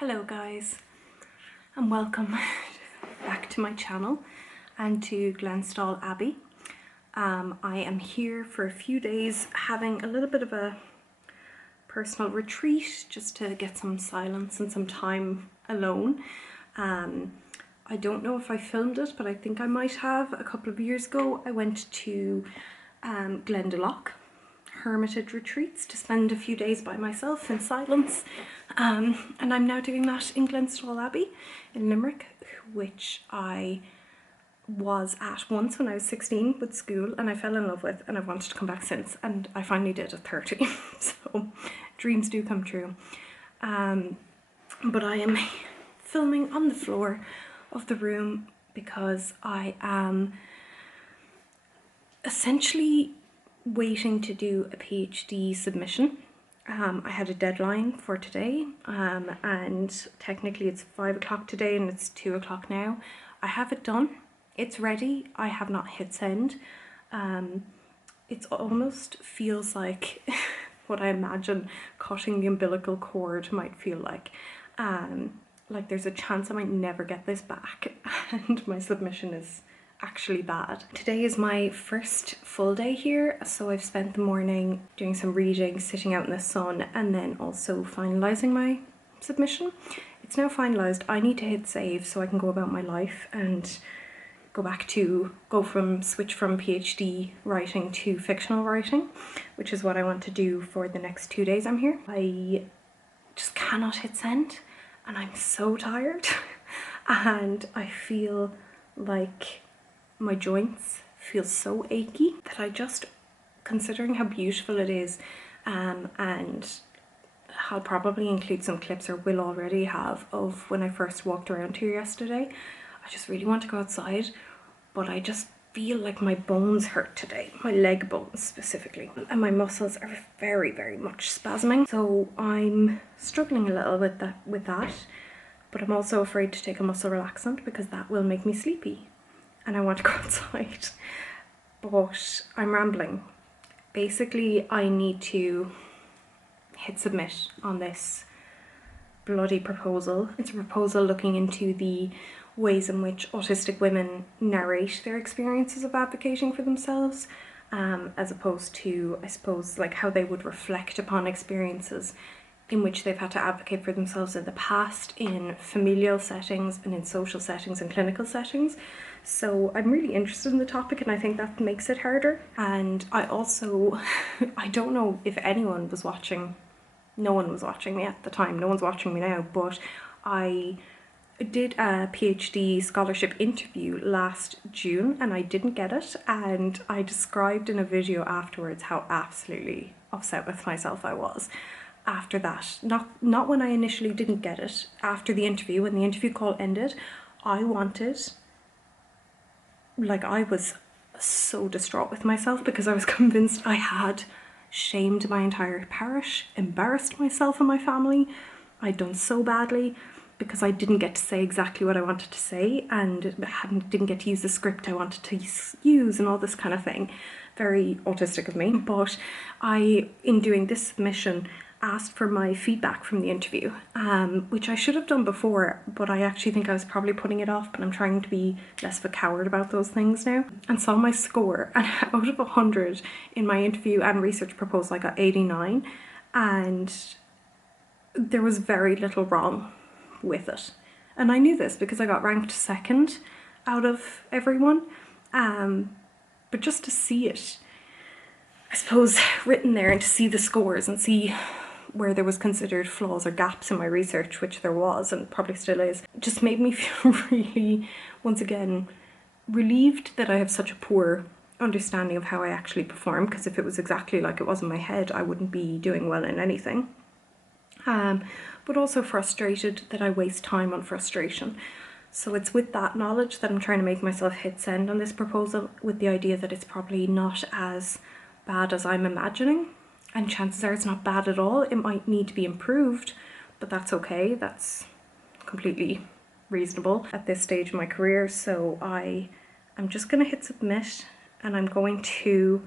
Hello guys, and welcome back to my channel and to Glenstal Abbey. I am here for a few days having a little bit of a personal retreat just to get some silence and some time alone. I don't know if I filmed it, but I think I might have. A couple of years ago I went to Glenstal hermitage retreats to spend a few days by myself in silence, and I'm now doing that in Glenstal Abbey in Limerick, which I was at once when I was 16 with school and I fell in love with, and I've wanted to come back since, and I finally did at 30. So dreams do come true. But I am filming on the floor of the room because I am essentially waiting to do a PhD submission. I had a deadline for today, and technically it's 5 o'clock today and it's 2 o'clock now. I have it done, it's ready, I have not hit send. It almost feels like what I imagine cutting the umbilical cord might feel like. Like there's a chance I might never get this back and my submission is actually bad. Today is my first full day here, so I've spent the morning doing some reading, sitting out in the sun, and then also finalising my submission. It's now finalised. I need to hit save so I can go about my life and switch from PhD writing to fictional writing, which is what I want to do for the next 2 days I'm here. I just cannot hit send and I'm so tired and I feel like my joints feel so achy that I just, considering how beautiful it is, and I'll probably include some clips, or will already have, of when I first walked around here yesterday. I just really want to go outside, but I just feel like my bones hurt today, my leg bones specifically, and my muscles are very, very much spasming. So I'm struggling a little with that, but I'm also afraid to take a muscle relaxant because that will make me sleepy. And I want to go outside, but I'm rambling. Basically, I need to hit submit on this bloody proposal. It's a proposal looking into the ways in which autistic women narrate their experiences of advocating for themselves, as opposed to, I suppose, like how they would reflect upon experiences in which they've had to advocate for themselves in the past, in familial settings and in social settings and clinical settings. So I'm really interested in the topic, and I think that makes it harder. And I also, I don't know if anyone was watching, no one was watching me at the time, no one's watching me now, but I did a PhD scholarship interview last June and I didn't get it, and I described in a video afterwards how absolutely upset with myself I was after that. Not when I initially didn't get it, after the interview, when the interview call ended. I was so distraught with myself because I was convinced I had shamed my entire parish, embarrassed myself and my family. I'd done so badly because I didn't get to say exactly what I wanted to say and didn't get to use the script I wanted to use and all this kind of thing. Very autistic of me. But I, in doing this submission, asked for my feedback from the interview, which I should have done before, but I actually think I was probably putting it off, but I'm trying to be less of a coward about those things now. And saw my score, and out of 100 in my interview and research proposal I got 89, and there was very little wrong with it. And I knew this because I got ranked second out of everyone, but just to see it, I suppose, written there, and to see the scores and see where there was considered flaws or gaps in my research, which there was and probably still is, just made me feel really, once again, relieved that I have such a poor understanding of how I actually perform, because if it was exactly like it was in my head, I wouldn't be doing well in anything. But also frustrated that I waste time on frustration. So it's with that knowledge that I'm trying to make myself hit send on this proposal, with the idea that it's probably not as bad as I'm imagining, and chances are it's not bad at all. It might need to be improved, but that's okay. That's completely reasonable at this stage of my career. So I'm just gonna hit submit, and I'm going to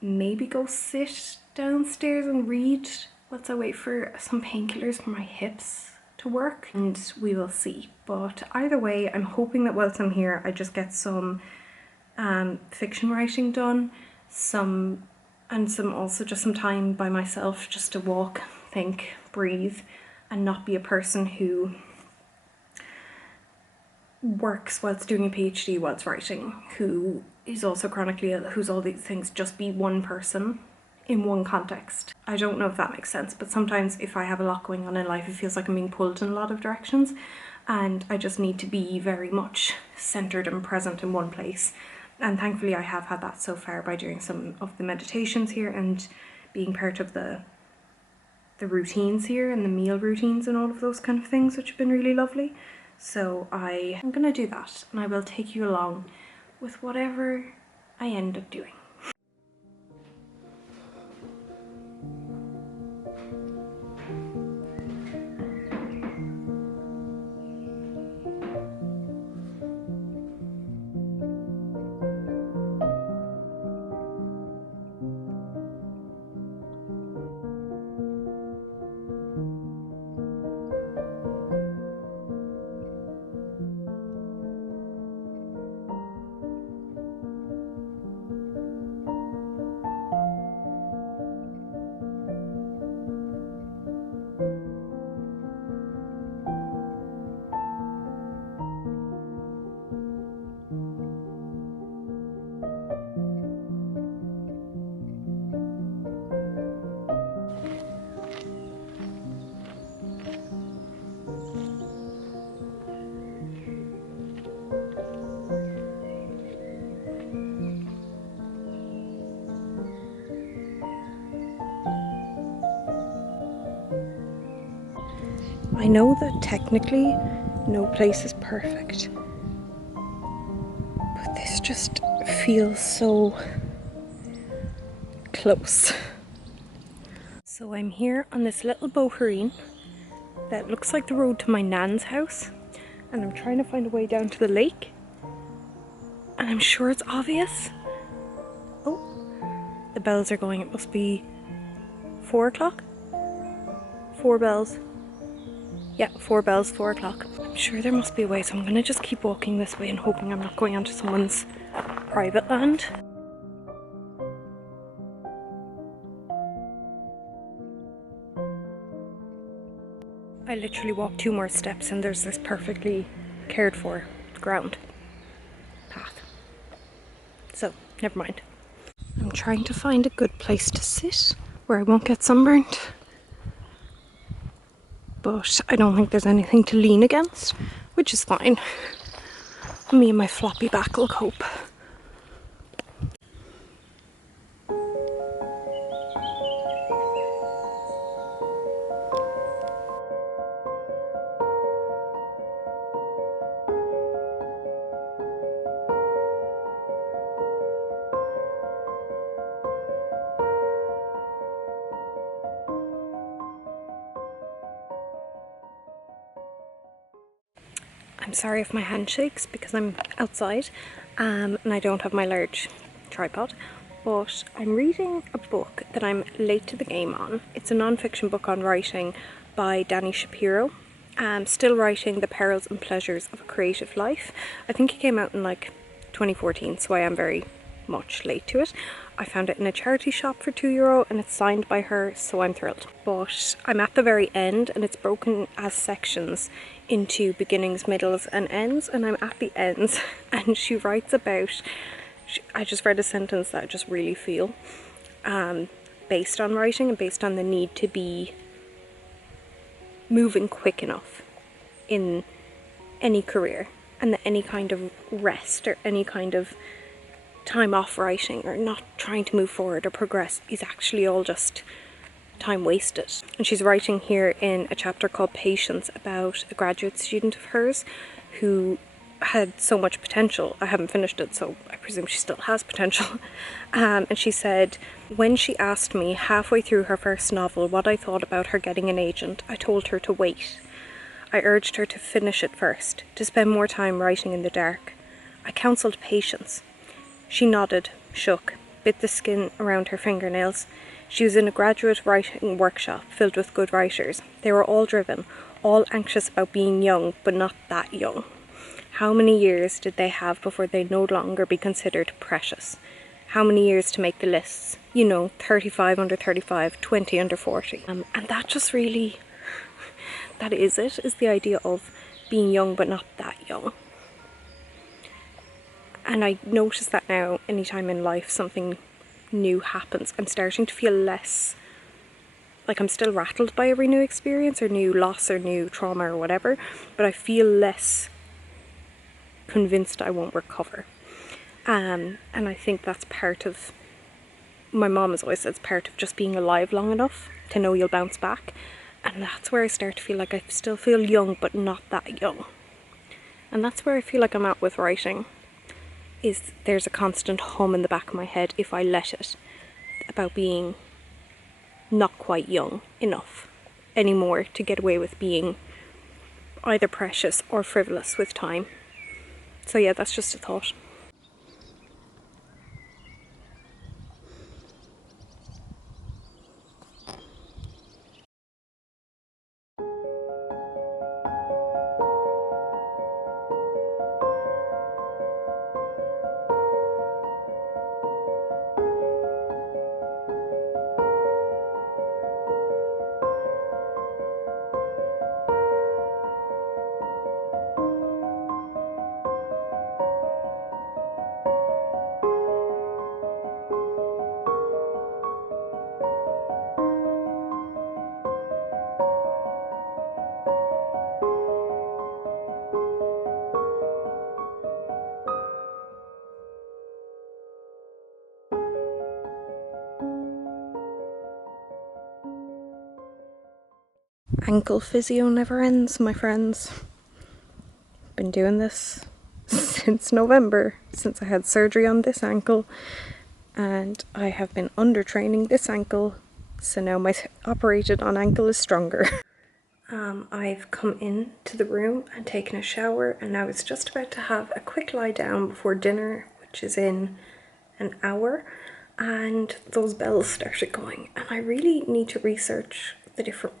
maybe go sit downstairs and read whilst I wait for some painkillers for my hips to work, and we will see. But either way, I'm hoping that whilst I'm here I just get some fiction writing done, also just some time by myself just to walk, think, breathe, and not be a person who works whilst doing a PhD whilst writing, who is also chronically ill, who's all these things. Just be one person in one context. I don't know if that makes sense, but sometimes if I have a lot going on in life, it feels like I'm being pulled in a lot of directions, and I just need to be very much centered and present in one place. And thankfully I have had that so far by doing some of the meditations here and being part of the routines here and the meal routines and all of those kind of things, which have been really lovely. So I'm gonna do that, and I will take you along with whatever I end up doing. I know that technically no place is perfect, but this just feels so close. So I'm here on this little boherine that looks like the road to my nan's house, and I'm trying to find a way down to the lake, and I'm sure it's obvious. Oh, the bells are going. It must be 4 o'clock? 4 bells. Yeah, 4 bells, 4 o'clock. I'm sure there must be a way, so I'm gonna just keep walking this way and hoping I'm not going onto someone's private land. I literally walked 2 more steps and there's this perfectly cared for ground path. So, never mind. I'm trying to find a good place to sit where I won't get sunburned, but I don't think there's anything to lean against, which is fine. Me and my floppy back will cope. I'm sorry if my hand shakes because I'm outside and I don't have my large tripod, but I'm reading a book that I'm late to the game on. It's a non-fiction book on writing by Danny Shapiro. Still writing The Perils and Pleasures of a Creative Life. I think it came out in like 2014, so I am very much late to it. I found it in a charity shop for €2 and it's signed by her, so I'm thrilled. But I'm at the very end and it's broken as sections into beginnings, middles and ends, and I'm at the ends and she writes about, I just read a sentence that I just really feel based on writing and based on the need to be moving quick enough in any career, and that any kind of rest or any kind of time off writing or not trying to move forward or progress is actually all just time wasted. And she's writing here in a chapter called Patience about a graduate student of hers who had so much potential. I haven't finished it, so I presume she still has potential. And she said, when she asked me halfway through her first novel what I thought about her getting an agent, I told her to wait. I urged her to finish it first, to spend more time writing in the dark. I counselled patience. She nodded, shook, bit the skin around her fingernails. She was in a graduate writing workshop filled with good writers. They were all driven, all anxious about being young, but not that young. How many years did they have before they'd no longer be considered precious? How many years to make the lists? 35 under 35, 20 under 40. And that just really, that is the idea of being young but not that young. And I notice that now, anytime in life something new happens, I'm starting to feel less like I'm still rattled by every new experience or new loss or new trauma or whatever, but I feel less convinced I won't recover. And I think that's part of, my mom has always said, it's part of just being alive long enough to know you'll bounce back. And that's where I start to feel like I still feel young, but not that young. And that's where I feel like I'm at with writing, is there's a constant hum in the back of my head, if I let it, about being not quite young enough anymore to get away with being either precious or frivolous with time. So yeah, that's just a thought. Ankle physio never ends, my friends. Been doing this since November, since I had surgery on this ankle, and I have been undertraining this ankle, so now my operated on ankle is stronger. I've come into the room and taken a shower, and now it's just about to have a quick lie down before dinner, which is in an hour, and those bells started going, and I really need to research the different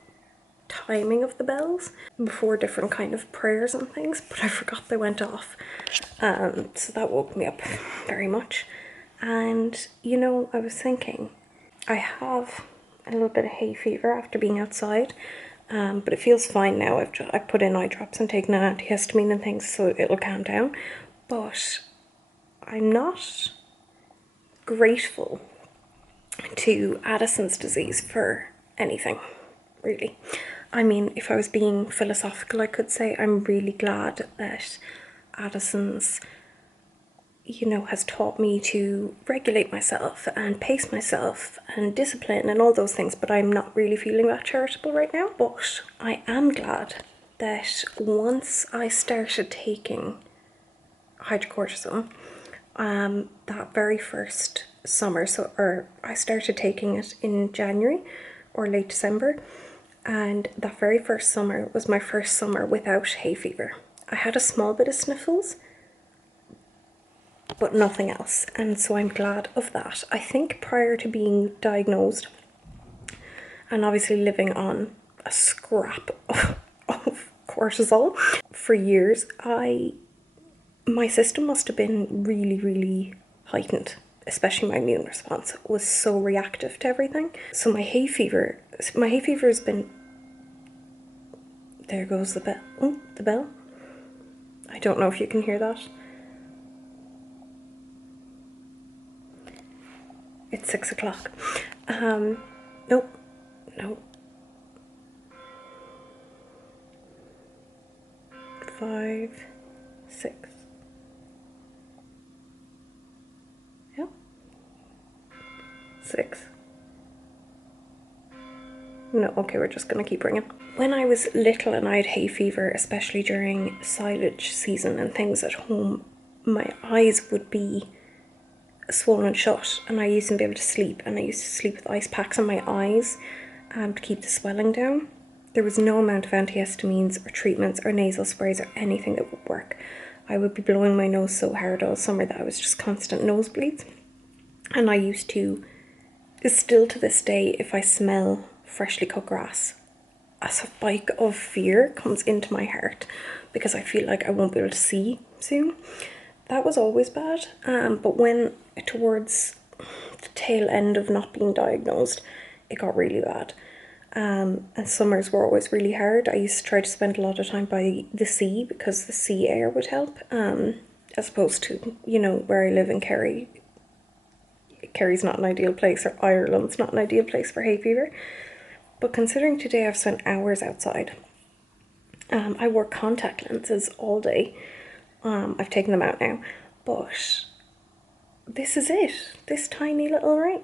timing of the bells before different kind of prayers and things, but I forgot they went off, so that woke me up very much. And I was thinking, I have a little bit of hay fever after being outside, but it feels fine now. I've put in eye drops and taken an antihistamine and things, so it'll calm down, but I'm not grateful to Addison's disease for anything, really. I mean, if I was being philosophical, I could say I'm really glad that Addison's, has taught me to regulate myself and pace myself and discipline and all those things, but I'm not really feeling that charitable right now. But I am glad that once I started taking hydrocortisone, that very first summer, I started taking it in January or late December, and that very first summer was my first summer without hay fever. I had a small bit of sniffles, but nothing else, and so I'm glad of that. I think prior to being diagnosed, and obviously living on a scrap of cortisol for years, my system must have been really, really heightened, especially my immune response was so reactive to everything. So my hay fever has been, there goes the bell. Oh, the bell. I don't know if you can hear that. It's 6 o'clock. Nope. 5, 6. Yep. 6. No, okay, we're just gonna keep ringing. When I was little and I had hay fever, especially during silage season and things at home, my eyes would be swollen shut and I used to be able to sleep, and I used to sleep with ice packs on my eyes to keep the swelling down. There was no amount of antihistamines or treatments or nasal sprays or anything that would work. I would be blowing my nose so hard all summer that I was just constant nosebleeds, and I used to is still to this day, if I smell freshly cut grass, a spike of fear comes into my heart because I feel like I won't be able to see soon. That was always bad, but when towards the tail end of not being diagnosed, it got really bad. And summers were always really hard. I used to try to spend a lot of time by the sea because the sea air would help, as opposed to, you know, where I live in Kerry. Kerry's not an ideal place, or Ireland's not an ideal place for hay fever. But considering today I've spent hours outside, I wore contact lenses all day. I've taken them out now, but this is it, this tiny little ring.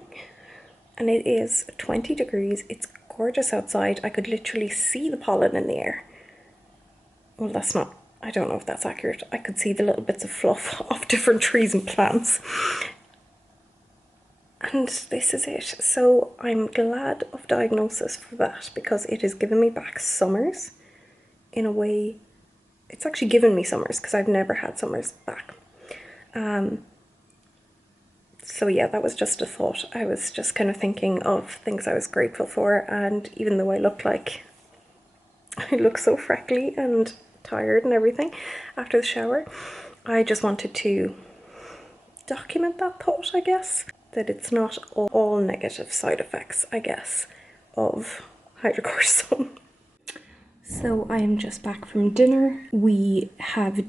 And it is 20 degrees, it's gorgeous outside. I could literally see the pollen in the air. Well, that's not, I don't know if that's accurate. I could see the little bits of fluff off different trees and plants. And this is it. So I'm glad of diagnosis for that, because it has given me back summers in a way. It's actually given me summers because I've never had summers back. So yeah, that was just a thought. I was just kind of thinking of things I was grateful for, and even though I look so freckly and tired and everything after the shower, I just wanted to document that thought, I guess. That it's not all negative side effects, I guess, of hydrocortisone. So I am just back from dinner. We have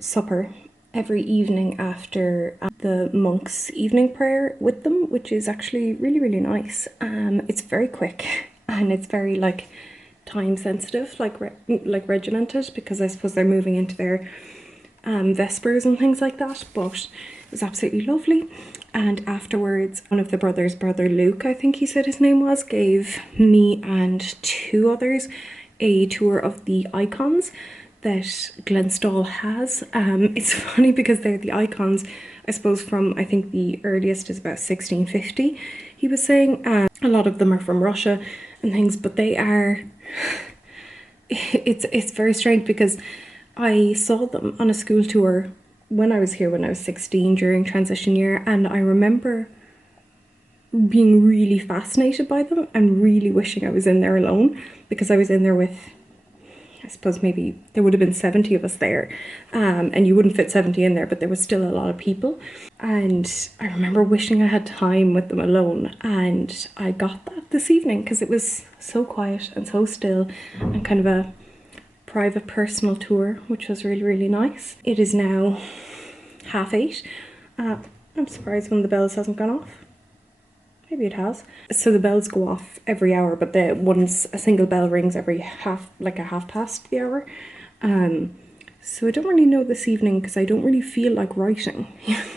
supper every evening after the monks' evening prayer with them, which is actually really, really nice. It's very quick and it's very like time sensitive, like regimented, because I suppose they're moving into their vespers and things like that, but it was absolutely lovely. And afterwards, one of the brothers, brother Luke, I think he said his name was, gave me and two others a tour of the icons that Glenstal has. It's funny because they're the icons, I suppose, from, I think the earliest is about 1650, he was saying. A lot of them are from Russia and things, but they are, it's very strange because I saw them on a school tour when I was here when I was 16 during transition year, and I remember being really fascinated by them and really wishing I was in there alone, because I was in there with, I suppose maybe there would have been 70 of us there, and you wouldn't fit 70 in there, but there was still a lot of people. And I remember wishing I had time with them alone, and I got that this evening because it was so quiet and so still and kind of a private personal tour, which was really, really nice. It is now 8:30. I'm surprised one of the bells hasn't gone off. Maybe it has. So the bells go off every hour, but a single bell rings every half past the hour. So I don't really know this evening because I don't really feel like writing,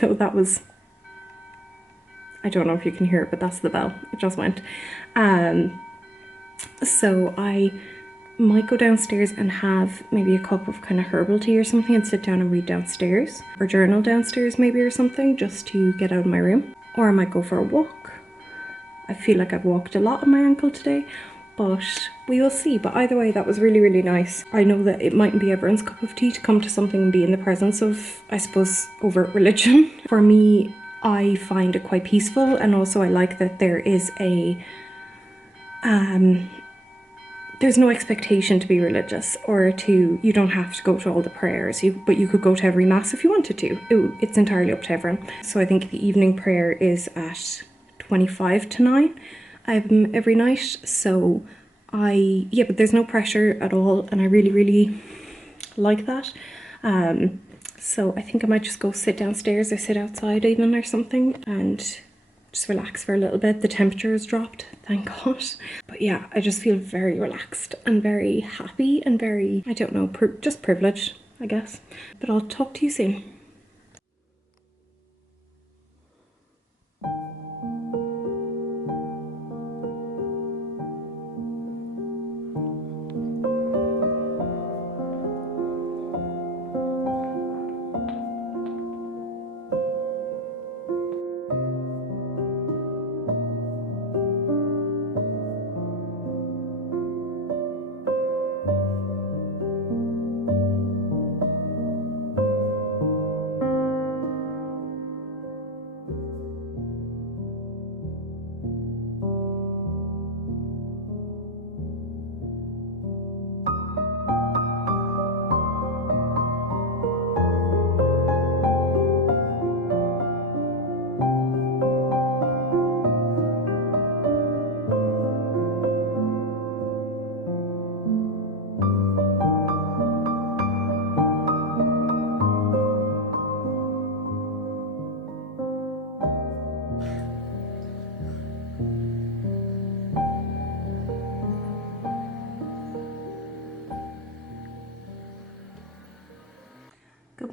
though that was, I don't know if you can hear it, but that's the bell. It just went. So I might go downstairs and have maybe a cup of kind of herbal tea or something and sit down and read downstairs, or journal downstairs maybe or something, just to get out of my room. Or I might go for a walk. I feel like I've walked a lot on my ankle today, but we will see. But either way, that was really, really nice. I know that it mightn't be everyone's cup of tea to come to something and be in the presence of, I suppose, overt religion. For me, I find it quite peaceful, and also I like that there is there's no expectation to be religious, or you don't have to go to all the prayers, but you could go to every mass if you wanted to. It's entirely up to everyone. So I think the evening prayer is at 9:25 every night. So but there's no pressure at all, and I really, really like that. So I think I might just go sit downstairs or sit outside even or something and just relax for a little bit. The temperature has dropped, thank God. But yeah, I just feel very relaxed and very happy and very, I don't know, just privileged, I guess. But I'll talk to you soon.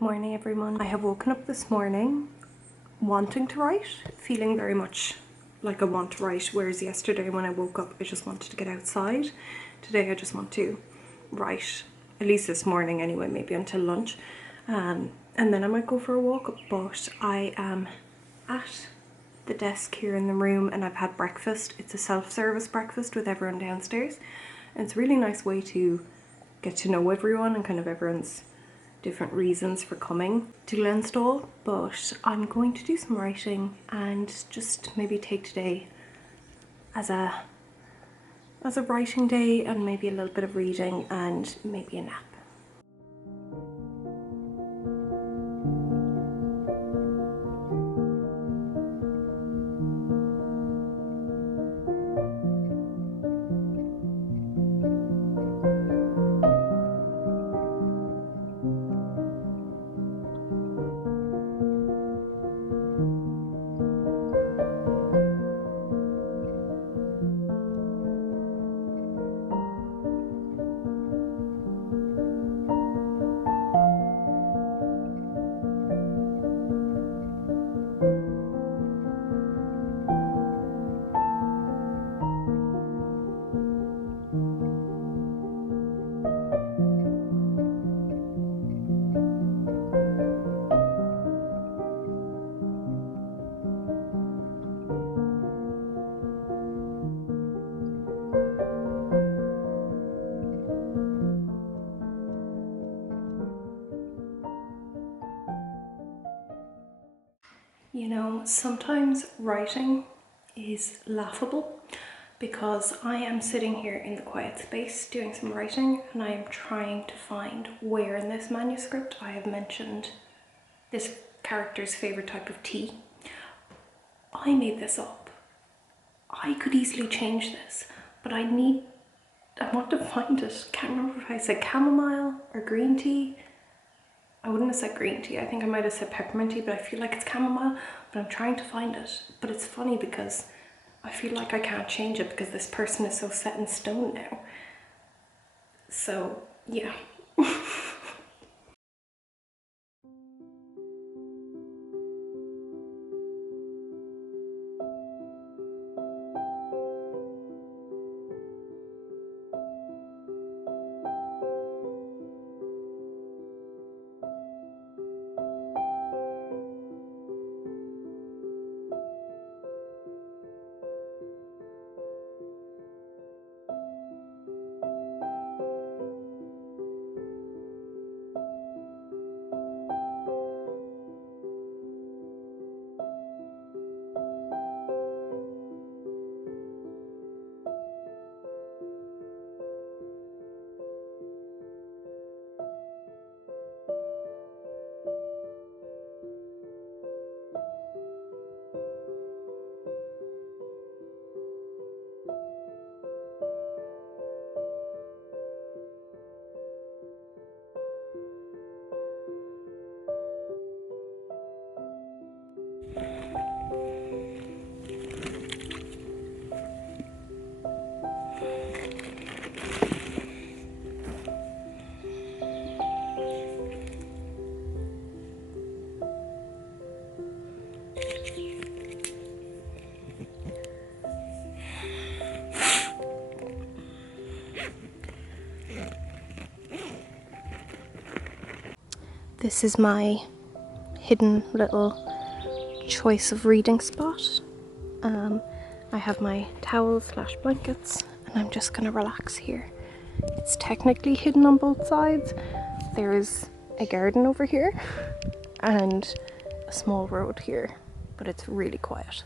morning everyone. I have woken up this morning wanting to write, feeling very much like I want to write, whereas yesterday when I woke up I just wanted to get outside. Today I just want to write, at least this morning anyway, maybe until lunch, and then I might go for a walk. But I am at the desk here in the room and I've had breakfast. It's a self-service breakfast with everyone downstairs, and it's a really nice way to get to know everyone and kind of everyone's different reasons for coming to Glenstal. But I'm going to do some writing and just maybe take today as a writing day, and maybe a little bit of reading and maybe a nap. You know, sometimes writing is laughable because I am sitting here in the quiet space doing some writing and I am trying to find where in this manuscript I have mentioned this character's favourite type of tea. I made this up. I could easily change this, but I want to find it. Can't remember if I said chamomile or green tea. I wouldn't have said green tea, I think I might have said peppermint tea, but I feel like it's chamomile, but I'm trying to find it. But it's funny because I feel like I can't change it because this person is so set in stone now. So, yeah. This is my hidden little choice of reading spot. I have my towels / blankets and I'm just gonna relax here. It's technically hidden on both sides. There is a garden over here and a small road here, but it's really quiet.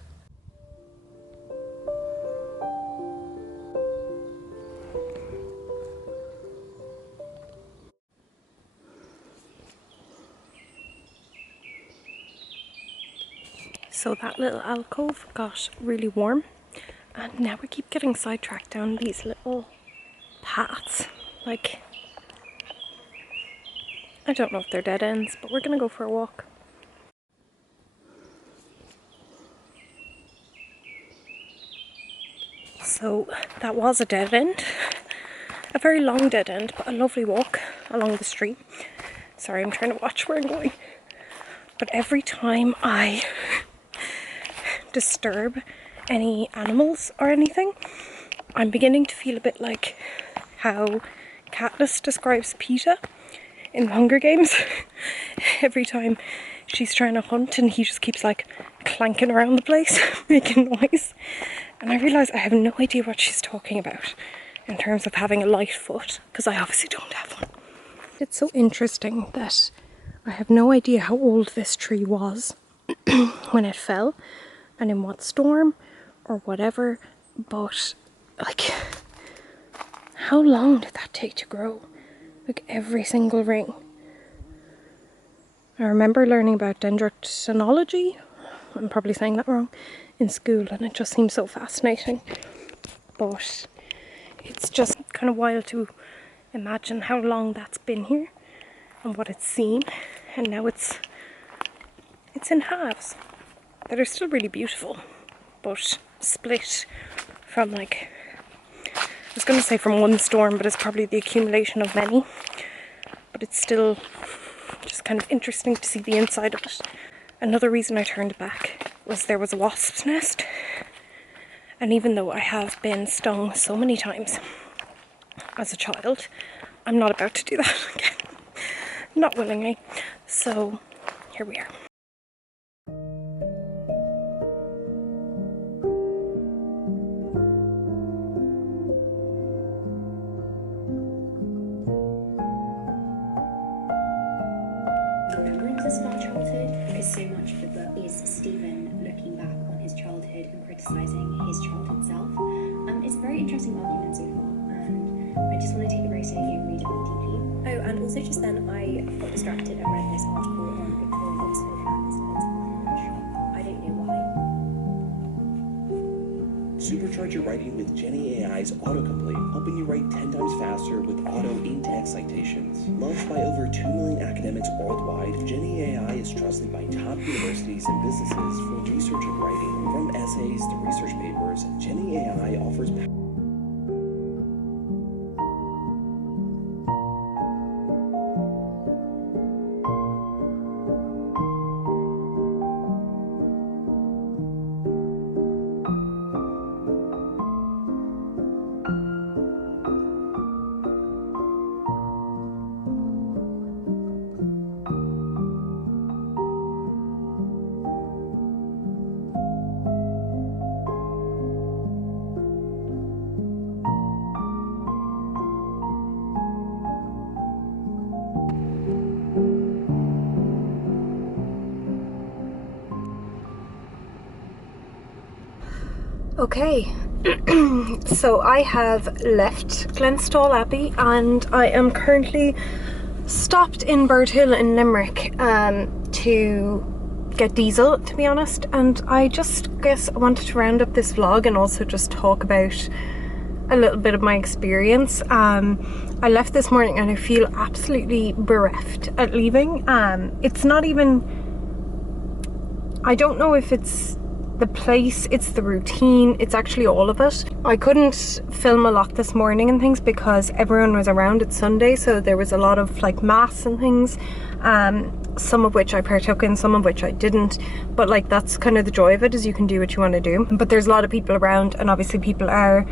So that little alcove got really warm and now we keep getting sidetracked down these little paths. Like, I don't know if they're dead ends, but we're gonna go for a walk. So that was a dead end, a very long dead end, but a lovely walk along the street. Sorry, I'm trying to watch where I'm going. But every time I disturb any animals or anything, I'm beginning to feel a bit like how Katniss describes Peeta in the Hunger Games. Every time she's trying to hunt and he just keeps like clanking around the place, making noise. And I realise I have no idea what she's talking about in terms of having a light foot, because I obviously don't have one. It's so interesting that I have no idea how old this tree was when it fell and in what storm or whatever, but like, how long did that take to grow? Like every single ring. I remember learning about dendrochronology, I'm probably saying that wrong, in school, and it just seems so fascinating. But it's just kind of wild to imagine how long that's been here and what it's seen, and now it's in halves that are still really beautiful, but split from like, I was going to say from one storm, but it's probably the accumulation of many. But it's still just kind of interesting to see the inside of it. Another reason I turned back was there was a wasp's nest. And even though I have been stung so many times as a child, I'm not about to do that again. Not willingly. So here we are. Remembrance of our childhood, because so much of the book is Stephen looking back on his childhood and criticising his childhood self. It's a very interesting argument so far, and I just want to take the break and read it more deeply. Oh, and also just then I got distracted and read this article on Victorian Oxford fans and I don't know why. Supercharge your writing with Jenny AI's autocomplete, helping you write 10 times faster with auto in-text citations. Loved by over 2 million academics worldwide, Jenny AI is trusted by top universities and businesses for research and writing. From essays to research papers, Jenny AI offers Okay, so I have left Glenstal Abbey and I am currently stopped in Bird Hill in Limerick to get diesel, to be honest, and I just guess I wanted to round up this vlog and also just talk about a little bit of my experience. I left this morning and I feel absolutely bereft at leaving. It's not even, I don't know if it's the place, it's the routine, it's actually all of it. I couldn't film a lot this morning and things because everyone was around. It's Sunday, so there was a lot of like mass and things, some of which I partook in, some of which I didn't, but like that's kind of the joy of it, is you can do what you want to do. But there's a lot of people around, and obviously people are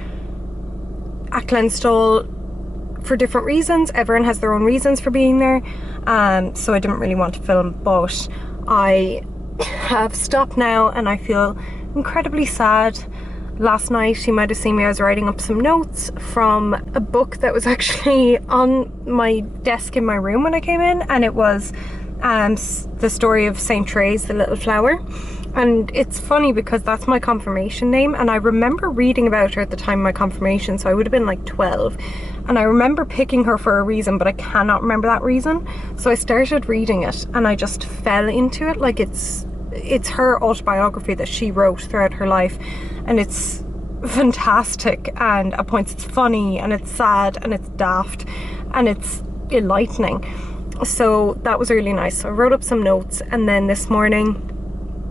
at Glenstal for different reasons. Everyone has their own reasons for being there, so I didn't really want to film, but I have stopped now and I feel incredibly sad. Last night you might have seen me, I was writing up some notes from a book that was actually on my desk in my room when I came in, and it was the story of St. Therese, the little flower. And it's funny because that's my confirmation name, and I remember reading about her at the time of my confirmation, so I would have been like 12, and I remember picking her for a reason, but I cannot remember that reason. So I started reading it and I just fell into it. Like it's her autobiography that she wrote throughout her life, and it's fantastic, and at points it's funny and it's sad and it's daft and it's enlightening. So that was really nice. So I wrote up some notes, and then this morning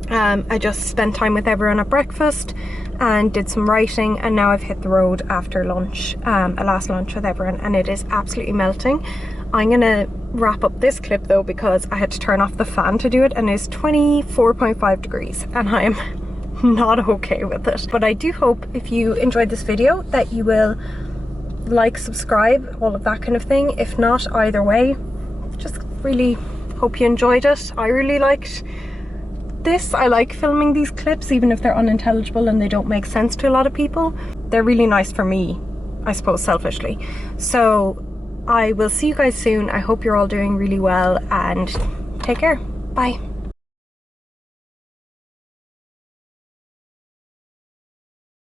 I just spent time with everyone at breakfast and did some writing, and now I've hit the road after lunch, a last lunch with everyone, and it is absolutely melting. I'm gonna wrap up this clip though, because I had to turn off the fan to do it, and it's 24.5 degrees and I am not okay with it. But I do hope if you enjoyed this video that you will like, subscribe, all of that kind of thing. If not, either way, just really hope you enjoyed it. I really liked this. I like filming these clips even if they're unintelligible and they don't make sense to a lot of people. They're really nice for me, I suppose, selfishly. So I will see you guys soon. I hope you're all doing really well, and take care. Bye.